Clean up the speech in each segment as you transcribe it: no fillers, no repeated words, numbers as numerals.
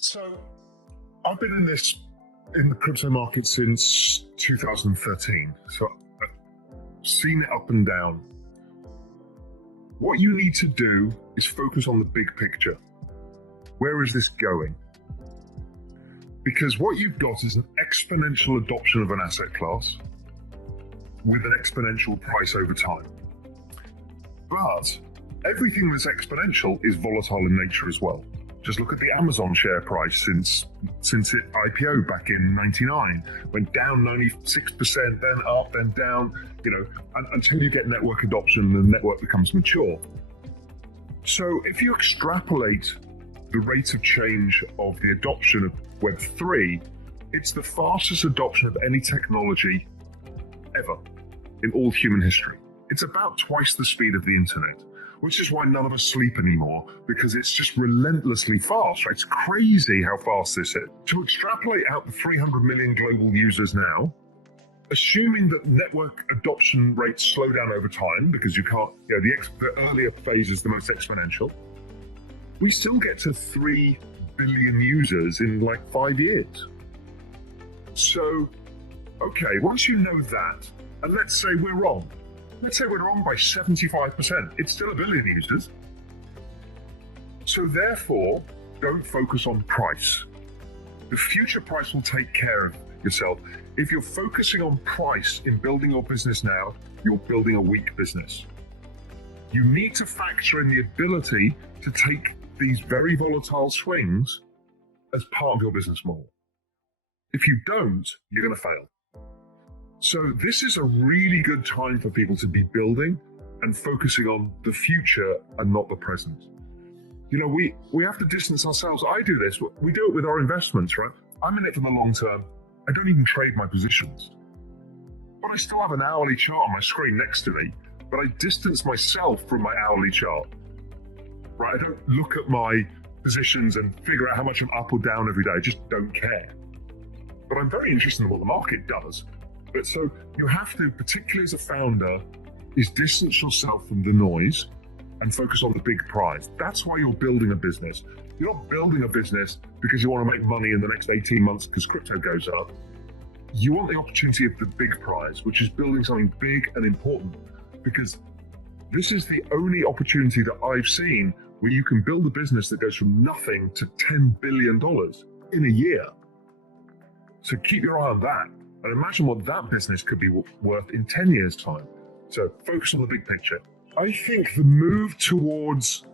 So I've been in the crypto market since 2013. So I've seen it up and down. What you need to do is focus on the big picture. Where is this going? Because what you've got is an exponential adoption of an asset class with an exponential price over time. But everything that's exponential is volatile in nature as well. Just look at the Amazon share price since it IPO back in 99, went down 96%, then up, then down, until you get network adoption, the network becomes mature. So if you extrapolate the rate of change of the adoption of Web3, it's the fastest adoption of any technology ever in all human history. It's about twice the speed of the internet, which is why none of us sleep anymore, because it's just relentlessly fast, right? It's crazy how fast this is. To extrapolate out the 300 million global users now, assuming that network adoption rates slow down over time, because you can't, the earlier phase is the most exponential, we still get to 3 billion users in like 5 years. So, okay, once you know that, and let's say we're wrong. Let's say we're wrong by 75%. It's still a billion users. So therefore, don't focus on price. The future price will take care of yourself. If you're focusing on price in building your business now, you're building a weak business. You need to factor in the ability to take these very volatile swings as part of your business model. If you don't, you're going to fail. So this is a really good time for people to be building and focusing on the future and not the present. We have to distance ourselves. I do this. We do it with our investments, right? I'm in it for the long term. I don't even trade my positions. But I still have an hourly chart on my screen next to me, but I distance myself from my hourly chart, right? I don't look at my positions and figure out how much I'm up or down every day. I just don't care. But I'm very interested in what the market does. But so you have to, particularly as a founder, is distance yourself from the noise and focus on the big prize. That's why you're building a business. You're not building a business because you want to make money in the next 18 months because crypto goes up. You want the opportunity of the big prize, which is building something big and important, because this is the only opportunity that I've seen where you can build a business that goes from nothing to $10 billion in a year. So keep your eye on that. And imagine what that business could be worth in 10 years' time. So focus on the big picture. I think the move towards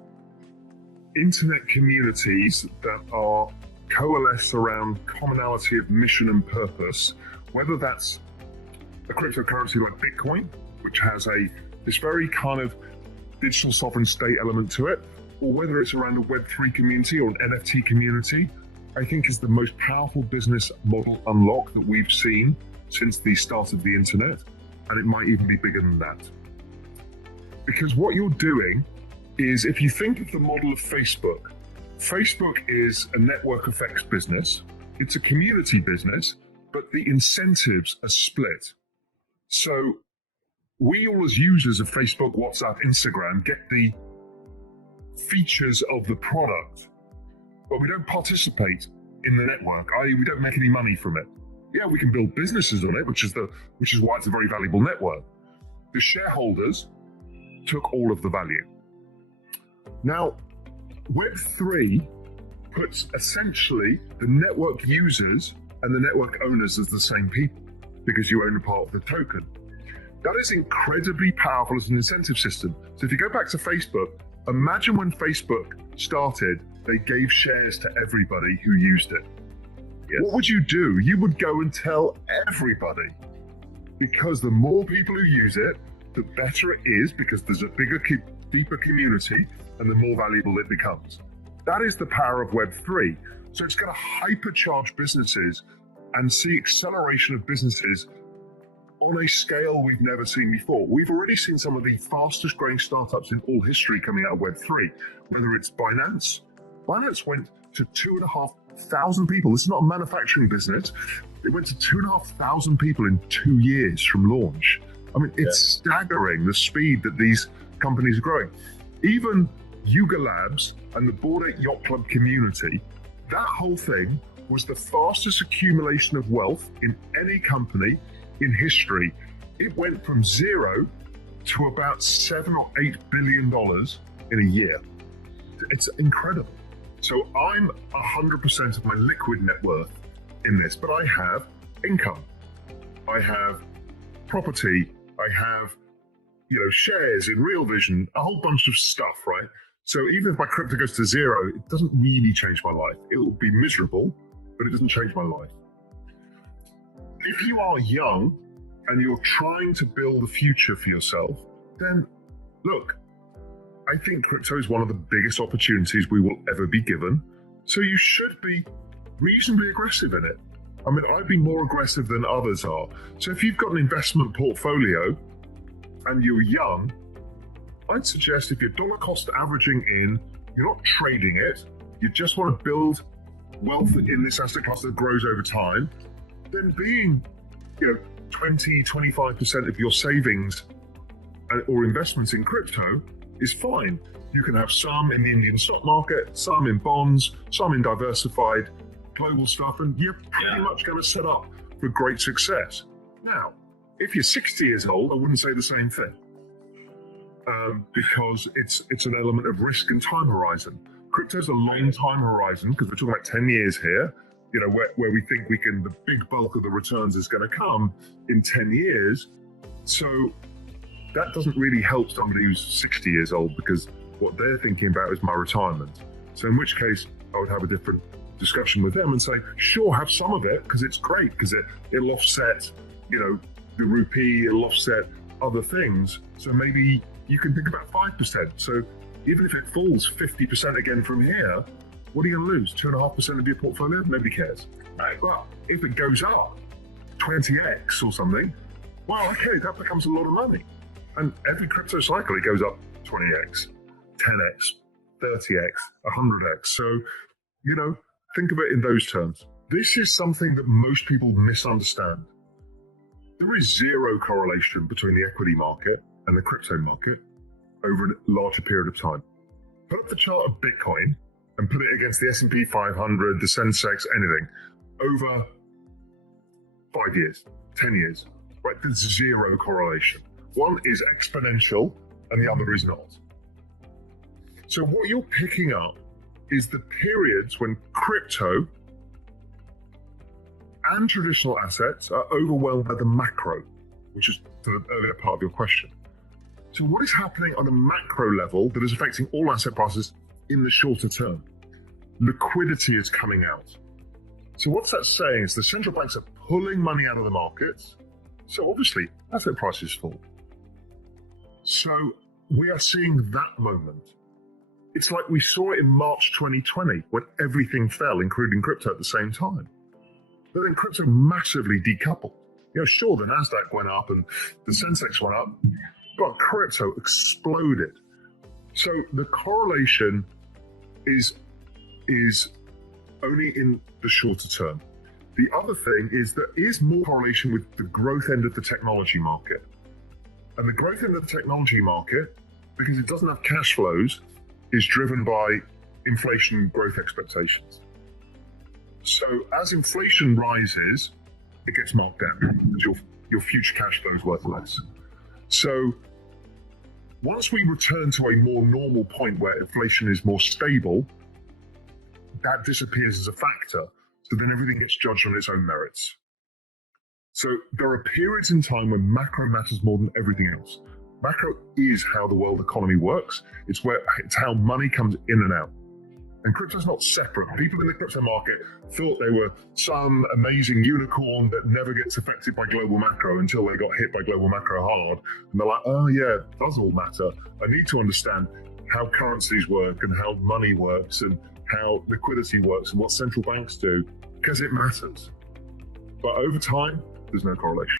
internet communities that are coalesce around commonality of mission and purpose, whether that's a cryptocurrency like Bitcoin, which has this very kind of digital sovereign state element to it, or whether it's around a Web3 community or an NFT community, I think is the most powerful business model unlock that we've seen since the start of the internet, and it might even be bigger than that. Because what you're doing is, if you think of the model of Facebook, Facebook is a network effects business, it's a community business, but the incentives are split. So we all as users of Facebook, WhatsApp, Instagram get the features of the product, but we don't participate in the network, i.e. we don't make any money from it. Yeah, we can build businesses on it, which is why it's a very valuable network. The shareholders took all of the value. Now, Web3 puts essentially the network users and the network owners as the same people, because you own a part of the token. That is incredibly powerful as an incentive system. So if you go back to Facebook, imagine when Facebook started, they gave shares to everybody who used it. Yes. What would you do? You would go and tell everybody, because the more people who use it, the better it is, because there's a bigger, deeper community, and the more valuable it becomes. That is the power of Web3. So it's going to hypercharge businesses and see acceleration of businesses on a scale we've never seen before. We've already seen some of the fastest growing startups in all history coming out of Web3, whether it's Binance. Binance went to 2,500 people. This is not a manufacturing business. It went to 2,500 people in 2 years from launch. I mean, it's staggering the speed that these companies are growing. Even Yuga Labs and the Bored Ape Yacht Club community That whole thing was the fastest accumulation of wealth in any company in history. It went from zero to about $7 or $8 billion in a year. It's incredible. So I'm 100% of my liquid net worth in this, but I have income. I have property. I have, shares in Real Vision, a whole bunch of stuff, right? So even if my crypto goes to zero, it doesn't really change my life. It will be miserable, but it doesn't change my life. If you are young and you're trying to build a future for yourself, then look, I think crypto is one of the biggest opportunities we will ever be given. So you should be reasonably aggressive in it. I mean, I've been more aggressive than others are. So if you've got an investment portfolio and you're young, I'd suggest if you're dollar cost averaging in, you're not trading it, you just want to build wealth in this asset class that grows over time, then being 20, 25% of your savings or investments in crypto is fine. You can have some in the Indian stock market, some in bonds, some in diversified global stuff, and you're pretty much going to set up for great success. Now, if you're 60 years old, I wouldn't say the same thing, because it's an element of risk and time horizon. Crypto's a long time horizon because we're talking about 10 years here, where we think the big bulk of the returns is going to come in 10 years. So that doesn't really help somebody who's 60 years old, because what they're thinking about is my retirement. So in which case I would have a different discussion with them and say, sure, have some of it because it's great, because it'll offset, the rupee, it'll offset other things. So maybe you can think about 5%. So even if it falls 50% again from here, what are you going to lose? 2.5% of your portfolio? Nobody cares. Right. But if it goes up 20x or something, well, okay, that becomes a lot of money. And every crypto cycle, it goes up 20x, 10x, 30x, 100x. So, think of it in those terms. This is something that most people misunderstand. There is zero correlation between the equity market and the crypto market over a larger period of time. Put up the chart of Bitcoin and put it against the S&P 500, the Sensex, anything, over 5 years, 10 years, right? There's zero correlation. One is exponential and the other is not. So what you're picking up is the periods when crypto and traditional assets are overwhelmed by the macro, which is the earlier part of your question. So what is happening on a macro level that is affecting all asset prices in the shorter term? Liquidity is coming out. So what's that saying is the central banks are pulling money out of the markets. So obviously asset prices fall. So we are seeing that moment. It's like we saw it in March 2020 when everything fell, including crypto at the same time. But then crypto massively decoupled. Sure, the NASDAQ went up and the Sensex went up, but crypto exploded. So the correlation is only in the shorter term. The other thing is there is more correlation with the growth end of the technology market. And the growth end of the technology market, because it doesn't have cash flows, is driven by inflation growth expectations. So as inflation rises, it gets marked down, and your future cash flow is worth less. So once we return to a more normal point where inflation is more stable, that disappears as a factor. So then everything gets judged on its own merits. So there are periods in time when macro matters more than everything else. Macro is how the world economy works. It's how money comes in and out. And crypto's not separate. People in the crypto market thought they were some amazing unicorn that never gets affected by global macro until they got hit by global macro hard. And they're like, oh yeah, it does all matter. I need to understand how currencies work and how money works and how liquidity works and what central banks do, because it matters. But over time, there's no correlation.